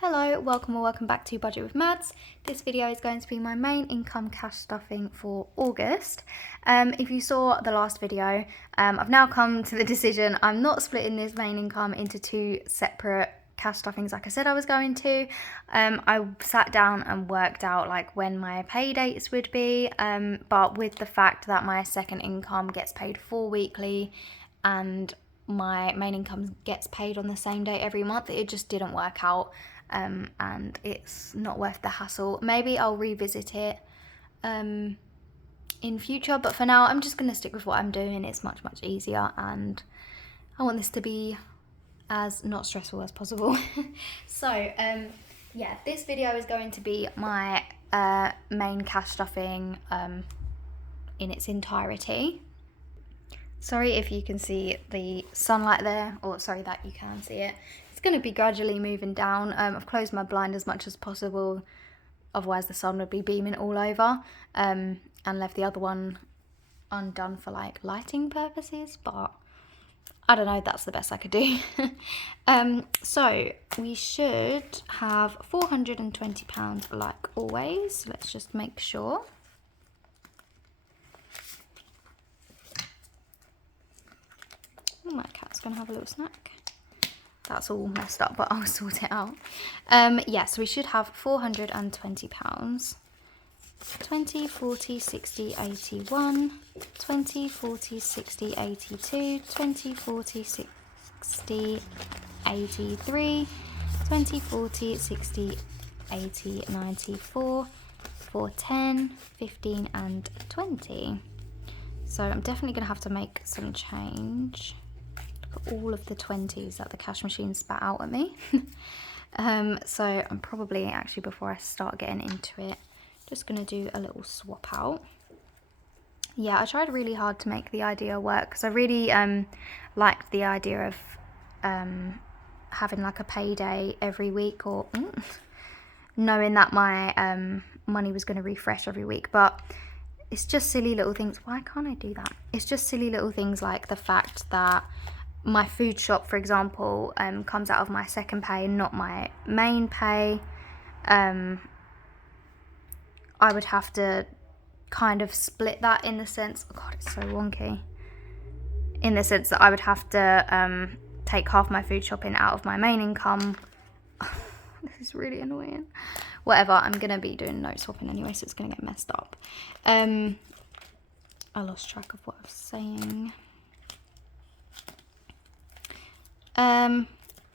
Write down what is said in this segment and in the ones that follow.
Hello, welcome or welcome back to Budget with Mads. This video is going to be my main income cash stuffing for August. If you saw the last video, I've now come to the decision I'm not splitting this main income into two separate cash stuffings like I said I was going to. I sat down and worked out like when my pay dates would be, but with the fact that my second income gets paid weekly and my main income gets paid on the same day every month, it just didn't work out. And it's not worth the hassle. Maybe I'll revisit it in future, but for now I'm just going to stick with what I'm doing. It's much easier and I want this to be as not stressful as possible. So yeah, this video is going to be my main cash stuffing in its entirety. Sorry if you can see the sunlight there, or sorry that you can see it. It's going to be gradually moving down. I've closed my blind as much as possible, otherwise the sun would be beaming all over, and left the other one undone for like lighting purposes, but I don't know, that's the best I could do. So we should have £420 like always. Let's just make sure. Oh, my cat's gonna have a little snack. That's all messed up, but I'll sort it out. Yes, we should have £420. 20, 40, 60, 81, 20, 40, 60, 82, 20, 40, 60, 83, 20, 40, 60, 80, 94, 410, 15 and 20. So I'm definitely going to have to make some change. Look at all of the 20s that the cash machine spat out at me. So I'm probably, actually before I start getting into it, just going to do a little swap out. Yeah, I tried really hard to make the idea work because I really liked the idea of having like a payday every week, or knowing that my money was going to refresh every week. But it's just silly little things. Why can't I do that? It's just silly little things like the fact that my food shop, for example, comes out of my second pay, not my main pay. I would have to kind of split that in the sense, oh God, it's so wonky. In the sense that I would have to take half my food shopping out of my main income. This is really annoying. Whatever, I'm going to be doing note swapping anyway, so it's going to get messed up. I lost track of what I was saying.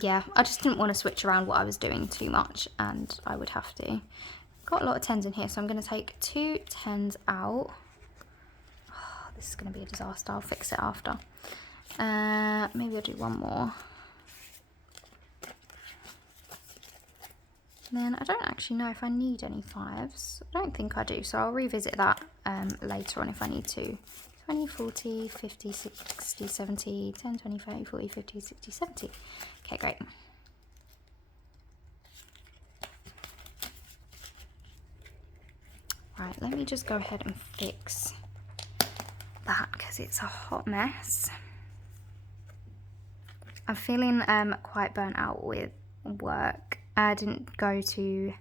Yeah, I just didn't want to switch around what I was doing too much, and I would have to. Got a lot of 10s in here, so I'm going to take 2 10s out. Oh, this is going to be a disaster. I'll fix it after. Maybe I'll do one more. Then I don't actually know if I need any 5s. I don't think I do, so I'll revisit that later on if I need to. 20, 40, 50, 60, 70, 10, 20, 30, 40, 50, 60, 70. Okay, great. Right, let me just go ahead and fix that because it's a hot mess. I'm feeling quite burnt out with work. I didn't go to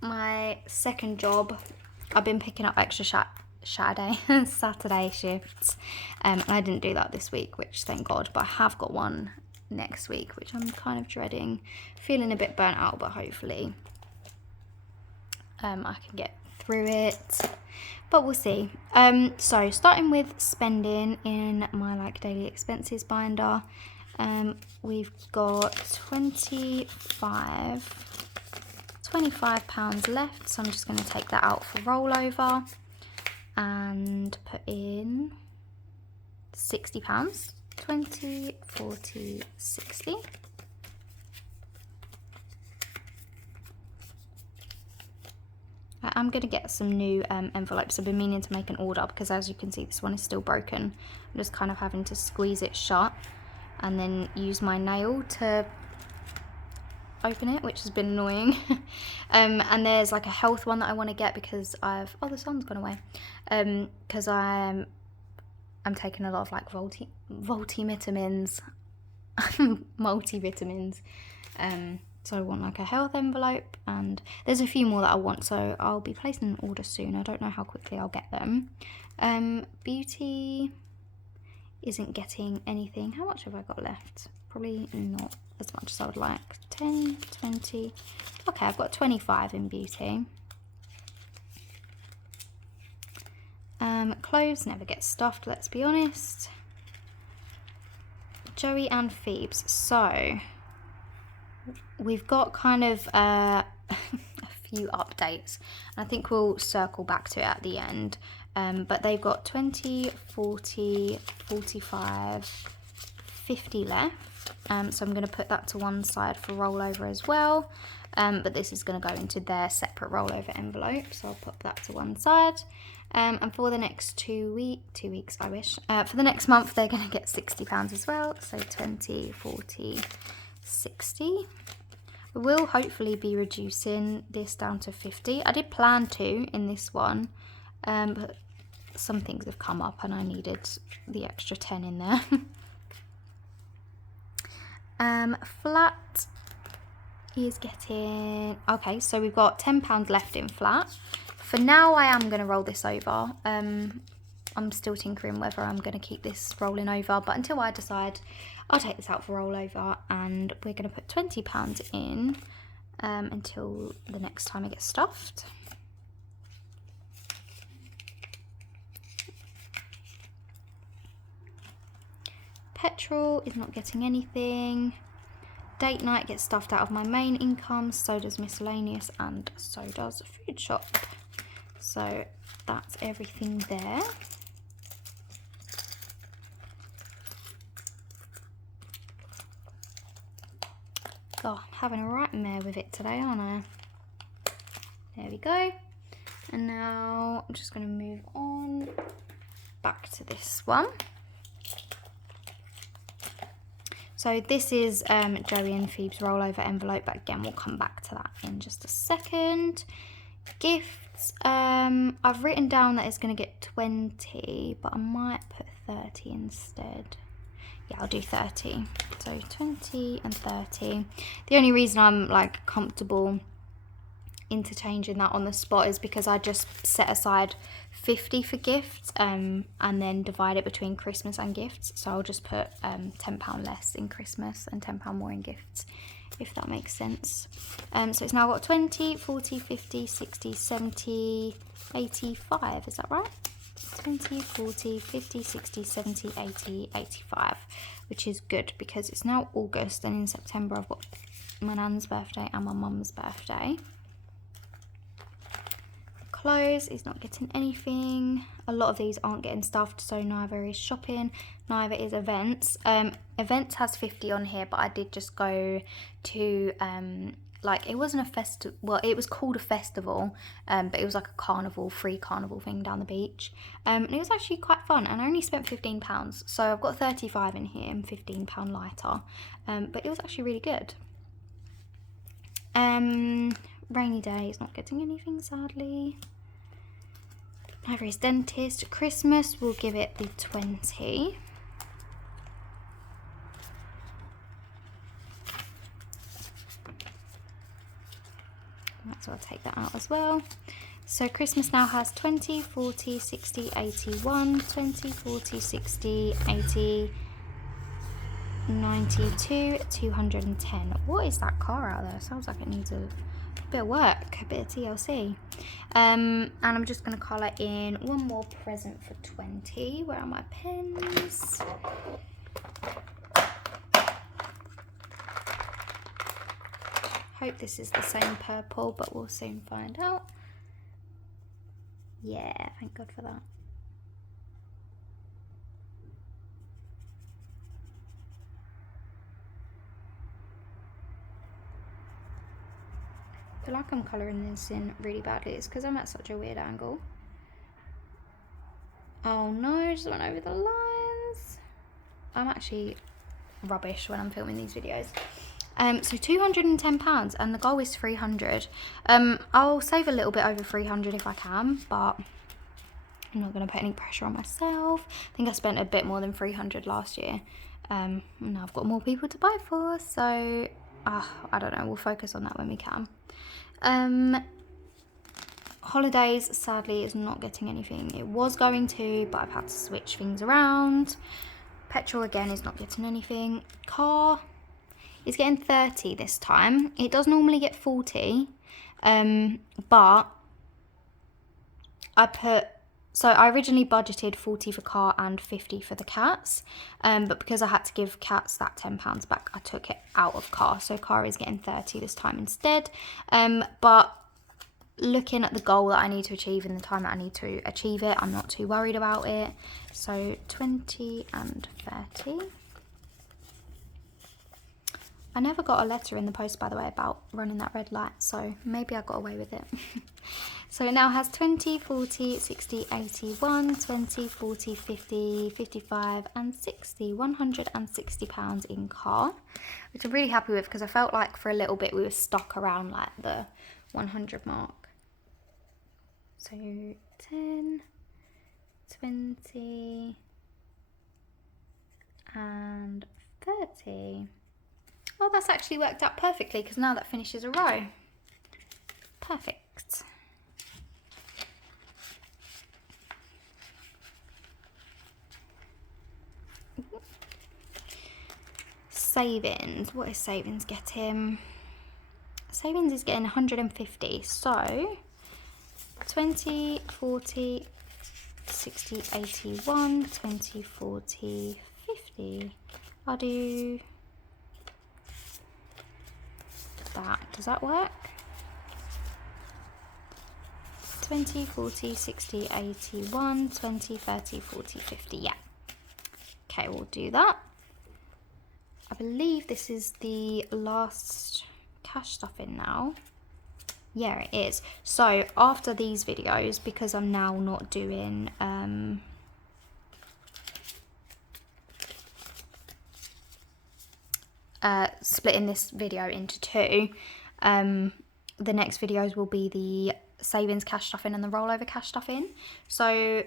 my second job. I've been picking up extra Saturday shifts, and I didn't do that this week, which thank God, but I have got one next week, which I'm kind of dreading. Feeling a bit burnt out, but hopefully I can get through it, but we'll see. So starting with spending in my like daily expenses binder, we've got £25 left, so I'm just going to take that out for rollover and put in £60. 20, 40, 60. I'm going to get some new envelopes. I've been meaning to make an order because, as you can see, this one is still broken. I'm just kind of having to squeeze it shut and then use my nail to open it, which has been annoying. And there's like a health one that I want to get because oh, the sun's gone away. Because I'm taking a lot of like multivitamins, multivitamins. So I want like a health envelope, and there's a few more that I want, so I'll be placing an order soon. I don't know how quickly I'll get them. Beauty isn't getting anything. How much have I got left? Probably not as much as I would like. 10, 20. Okay, I've got 25 in beauty. Clothes never get stuffed, let's be honest. Joey and Phoebe's. So we've got kind of a few updates. I think we'll circle back to it at the end. But they've got 20, 40, 45, 50 left. So I'm going to put that to one side for rollover as well. But this is going to go into their separate rollover envelope. So I'll put that to one side. And for the next 2 weeks, I wish. For the next month, they're going to get £60 as well. So 20, 40, 60. We will hopefully be reducing this down to 50. I did plan to in this one, but some things have come up and I needed the extra 10 in there. Flat is getting, okay, so we've got £10 left in flat. For now, I am going to roll this over. I'm still tinkering whether I'm going to keep this rolling over, but until I decide, I'll take this out for rollover, and we're going to put £20 in until the next time it gets stuffed. Petrol is not getting anything. Date night gets stuffed out of my main income, so does miscellaneous, and so does food shop. So that's everything there. God, I'm having a right mare with it today, aren't I? There we go. And now I'm just going to move on back to this one. So this is Joey and Phoebe's rollover envelope, but again, we'll come back to that in just a second. Gifts, I've written down that it's going to get 20, but I might put 30 instead. Yeah, I'll do 30. So 20 and 30. The only reason I'm like comfortable interchanging that on the spot is because I just set aside 50 for gifts and then divide it between Christmas and gifts. So I'll just put £10 less in Christmas and £10 more in gifts, if that makes sense. So it's now got 20, 40, 50, 60, 70, 85. Is that right? 20, 40, 50, 60, 70, 80, 85, which is good because it's now August, and in September I've got my nan's birthday and my mum's birthday. Clothes is not getting anything. A lot of these aren't getting stuffed, so neither is shopping, neither is events. Events has 50 on here, but I did just go to like, it wasn't a festival, well, it was called a festival, but it was like a carnival, free carnival thing down the beach, and it was actually quite fun, and I only spent £15, so I've got 35 in here and £15 lighter, but it was actually really good. Rainy day is not getting anything, sadly. Neither is dentist. Christmas, we'll give it the 20. So I'll take that out as well. So Christmas now has 20, 40, 60, 81, 20, 40, 60, 80, 92, 210. What is that car out there? Sounds like it needs a bit of work, a bit of TLC. And I'm just going to colour in one more present for 20. Where are my pens? Hope this is the same purple, but we'll soon find out. Yeah, thank God for that. I feel like I'm colouring this in really badly. It's because I'm at such a weird angle. Oh no, I just went over the lines. I'm actually rubbish when I'm filming these videos. So £210, and the goal is 300. I'll save a little bit over 300 if I can, but I'm not going to put any pressure on myself. I think I spent a bit more than 300 last year. And now I've got more people to buy for, so I don't know, we'll focus on that when we can. Holidays, sadly, is not getting anything. It was going to, but I've had to switch things around. Petrol, again, is not getting anything. Car is getting 30 this time. It does normally get 40, but I originally budgeted 40 for car and 50 for the cats, but because I had to give cats that £10 back, I took it out of car. So car is getting 30 this time instead. But looking at the goal that I need to achieve in the time that I need to achieve it, I'm not too worried about it. So 20 and 30. I never got a letter in the post, by the way, about running that red light, so maybe I got away with it. So it now has 20, 40, 60, 80, 1, 20, 40, 50, 55 and 60. £160 in car, which I'm really happy with, because I felt like for a little bit we were stuck around like the 100 mark. So 10, 20 and 30. Oh, that's actually worked out perfectly, because now that finishes a row. Perfect. Savings. What is savings getting? Savings is getting 150. So 20, 40, 60, 81, 20, 40, 50. I'll do that. Does that work? 20, 40, 60, 81, 20, 30, 40, 50. Yeah. Okay, we'll do that. I believe this is the last cash stuff in now. Yeah, it is. So after these videos, because I'm now not doing splitting this video into two, the next videos will be the savings cash stuff in and the rollover cash stuff in. So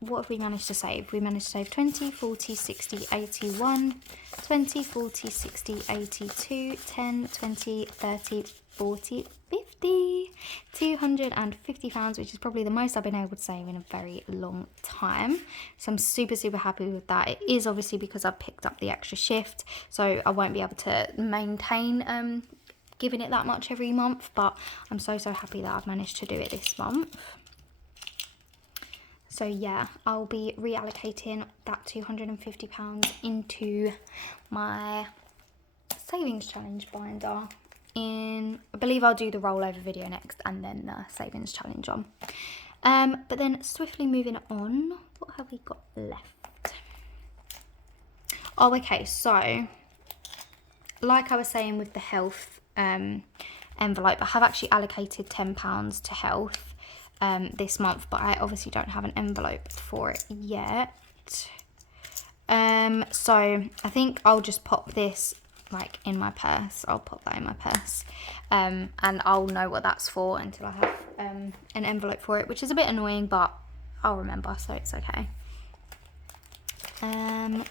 what have we managed to save? We managed to save 20, 40, 60, 81, 20, 40, 60, 82, 10, 20, 30, 40, 50, £250, which is probably the most I've been able to save in a very long time. So I'm super, super happy with that. It is obviously because I've picked up the extra shift, so I won't be able to maintain giving it that much every month, but I'm so, so happy that I've managed to do it this month. So yeah, I'll be reallocating that £250 into my savings challenge binder. I believe I'll do the rollover video next and then the savings challenge on. But then swiftly moving on, what have we got left? Oh, okay, so like I was saying with the health envelope, I have actually allocated £10 to health this month, but I obviously don't have an envelope for it yet. So I think I'll just pop this like in my purse. I'll pop that in my purse, and I'll know what that's for until I have an envelope for it, which is a bit annoying, but I'll remember, so it's okay.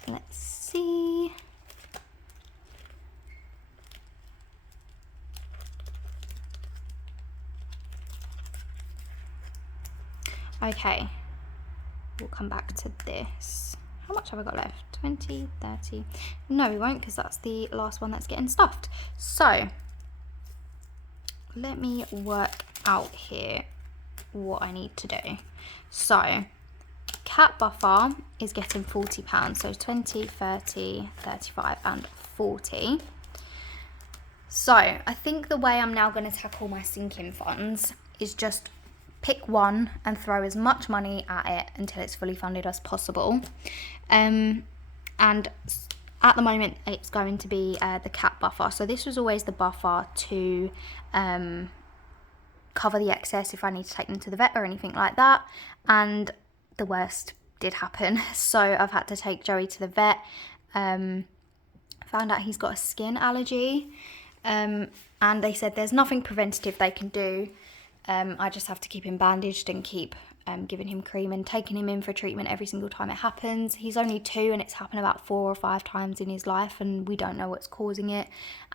Let's see. Okay, we'll come back to this. How much have I got left? 20, 30. No, we won't, because that's the last one that's getting stuffed. So let me work out here what I need to do. So cat buffer is getting £40, so 20, 30, 35 and 40. So I think the way I'm now going to tackle my sinking funds is just pick one and throw as much money at it until it's fully funded as possible. And at the moment it's going to be the cat buffer. So this was always the buffer to cover the excess if I need to take them to the vet or anything like that. And the worst did happen. So I've had to take Joey to the vet. Found out he's got a skin allergy. And they said there's nothing preventative they can do. I just have to keep him bandaged and keep giving him cream and taking him in for treatment every single time it happens. He's only 2 and it's happened about 4 or 5 times in his life, and we don't know what's causing it.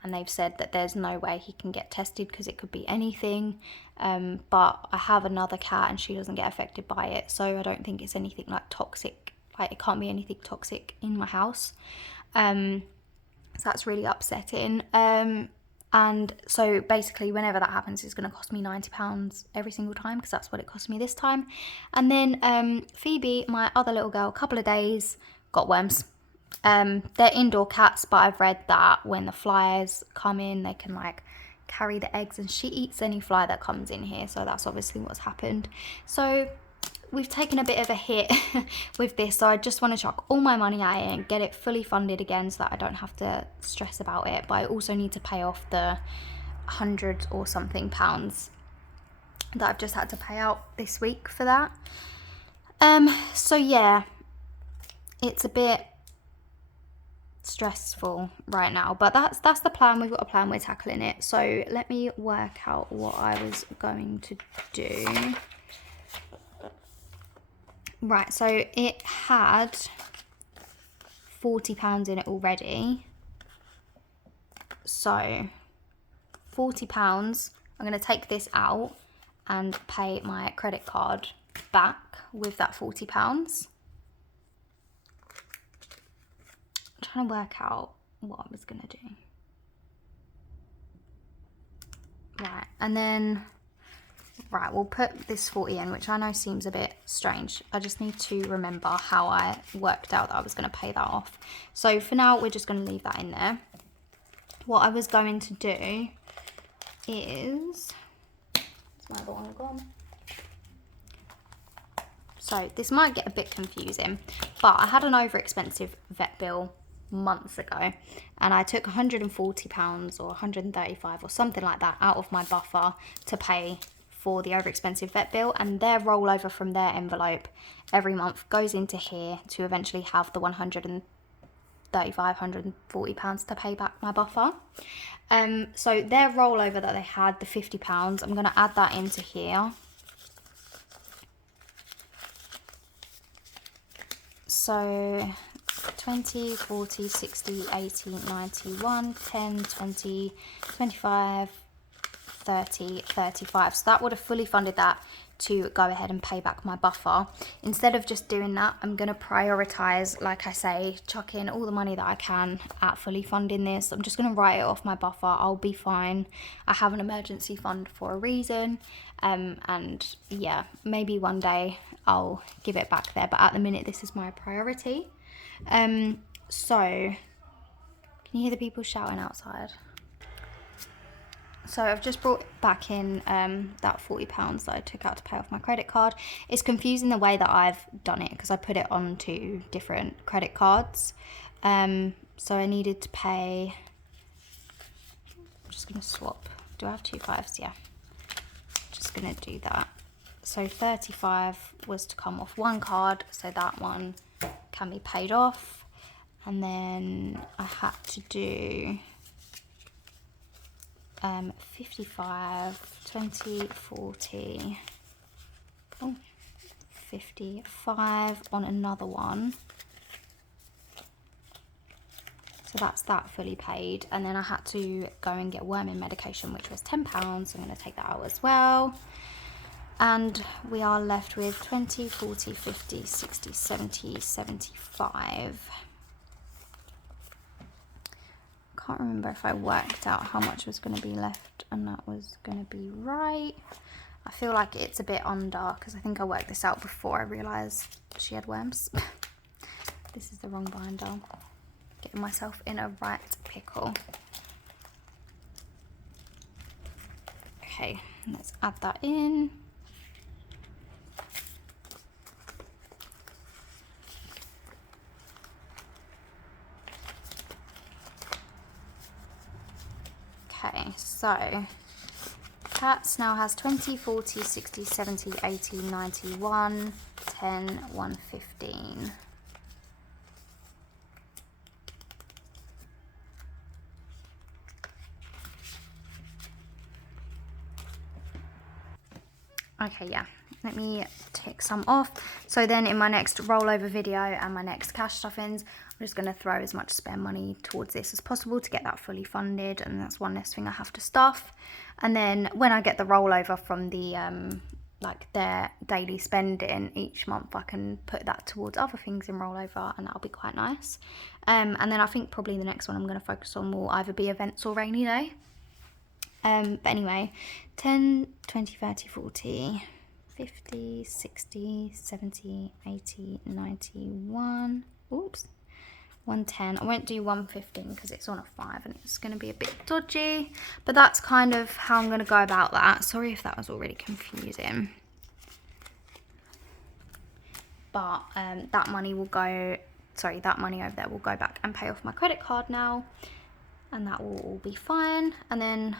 And they've said that there's no way he can get tested because it could be anything. But I have another cat and she doesn't get affected by it, so I don't think it's anything like toxic. Like, it can't be anything toxic in my house. So that's really upsetting. And so basically whenever that happens, it's going to cost me £90 every single time, because that's what it cost me this time. And then Phoebe, my other little girl, a couple of days, got worms. They're indoor cats, but I've read that when the flies come in, they can like carry the eggs, and she eats any fly that comes in here. So that's obviously what's happened. So we've taken a bit of a hit with this, so I just want to chuck all my money at it and get it fully funded again so that I don't have to stress about it. But I also need to pay off the 100 or something pounds that I've just had to pay out this week for that. So yeah, it's a bit stressful right now, but that's the plan. We've got a plan, we're tackling it. So let me work out what I was going to do. Right, so it had £40 in it already. So £40, I'm going to take this out and pay my credit card back with that £40. I'm trying to work out what I was going to do. Right, and then... Right, we'll put this 40 in, which I know seems a bit strange. I just need to remember how I worked out that I was going to pay that off. So for now, we're just going to leave that in there. What I was going to do is... Where's my other one gone? So this might get a bit confusing, but I had an over-expensive vet bill months ago, and I took £140 or 135 or something like that out of my buffer to pay for the over-expensive vet bill, and their rollover from their envelope every month goes into here to eventually have the £135, £140 to pay back my buffer. So their rollover that they had, the £50, I'm going to add that into here. So 20, 40, 60, 80, 90, 1, 10, 20, 25, 30, 35. So that would have fully funded that to go ahead and pay back my buffer. Instead of just doing that, I'm going to prioritize, like I say, chuck in all the money that I can at fully funding this. I'm just going to write it off my buffer. I'll be fine. I have an emergency fund for a reason. And yeah, maybe one day I'll give it back there, but at the minute this is my priority. So can you hear the people shouting outside? So I've just brought back in that £40 that I took out to pay off my credit card. It's confusing the way that I've done it because I put it onto different credit cards. So I needed to pay, I'm just going to swap. Do I have 2 5s? Yeah. Just going to do that. So 35 was to come off one card, so that one can be paid off. And then I had to do 55, 20, 40, 55 on another one. So that's that fully paid. And then I had to go and get worming medication, which was £10. So I'm going to take that out as well. And we are left with 20, 40, 50, 60, 70, 75. Can't remember if I worked out how much was going to be left and that was going to be right. I feel like it's a bit under because I think I worked this out before I realised she had worms. This is the wrong binder. Getting myself in a right pickle. Okay, let's add that in. Okay, so cats now has 20, 40, 60, 70, 80, 90, 1, 10, 1, 15. Okay, yeah, let me tick some off. So then in my next rollover video and my next cash stuffings, I'm just going to throw as much spare money towards this as possible to get that fully funded, and that's one less thing I have to stuff. And then when I get the rollover from the like their daily spending each month, I can put that towards other things in rollover, and that'll be quite nice. And then I think probably the next one I'm going to focus on will either be events or rainy day. But anyway, 10, 20, 30, 40, 50, 60, 70, 80, 91, oops, 110. I won't do 115 because it's on a 5 and it's going to be a bit dodgy, but that's kind of how I'm going to go about that. Sorry if that was already confusing. But that money will go, sorry, that money over there will go back and pay off my credit card now, and that will all be fine. And then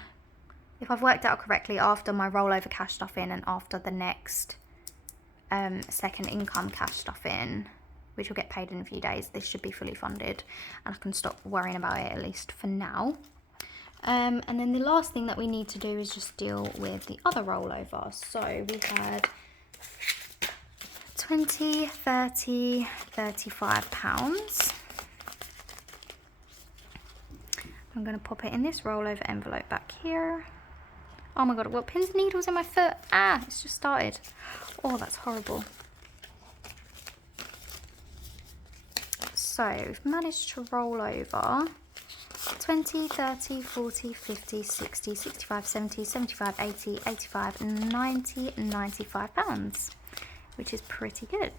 if I've worked out correctly, after my rollover cash stuffing and after the next second income cash stuffing, which will get paid in a few days, this should be fully funded and I can stop worrying about it, at least for now. And then the last thing that we need to do is just deal with the other rollover. So we had 20, 30, 35 pounds. I'm going to pop it in this rollover envelope back here. Oh my god, what, pins and needles in my foot? Ah, it's just started. Oh, that's horrible. So we've managed to roll over 20, 30, 40, 50, 60, 65, 70, 75, 80, 85, 90, 95 pounds, which is pretty good.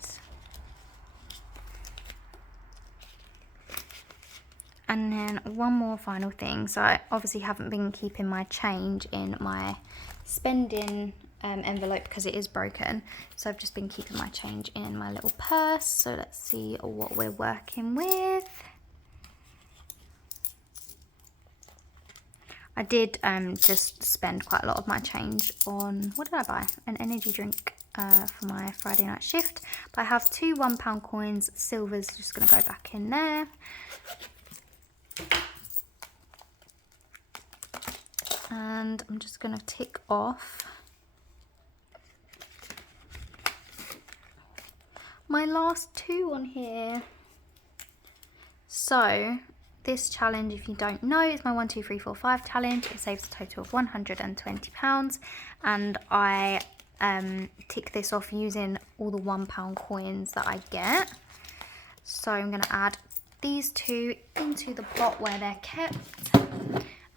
And then one more final thing. So I obviously haven't been keeping my change in my spending envelope because it is broken. So I've just been keeping my change in my little purse. So let's see what we're working with. I did just spend quite a lot of my change on, what did I buy? An energy drink for my Friday night shift. But I have 2 £1 coins. Silver's just going to go back in there. And I'm just going to tick off my last 2 on here. So this challenge, if you don't know, is my 1, 2, 3, 4, 5 challenge. It saves a total of £120, and I tick this off using all the £1 coins that I get. So I'm going to add these 2 into the pot where they're kept,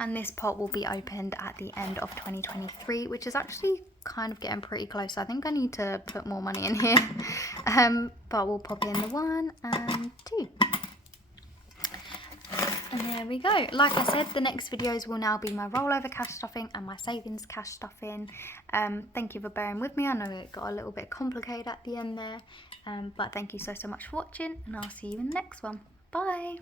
and this pot will be opened at the end of 2023, which is actually kind of getting pretty close. I think I need to put more money in here. But we'll pop in the 1 and 2. And there we go. Like I said, the next videos will now be my rollover cash stuffing and my savings cash stuffing. Thank you for bearing with me. I know it got a little bit complicated at the end there. But thank you so much for watching, and I'll see you in the next one. Bye.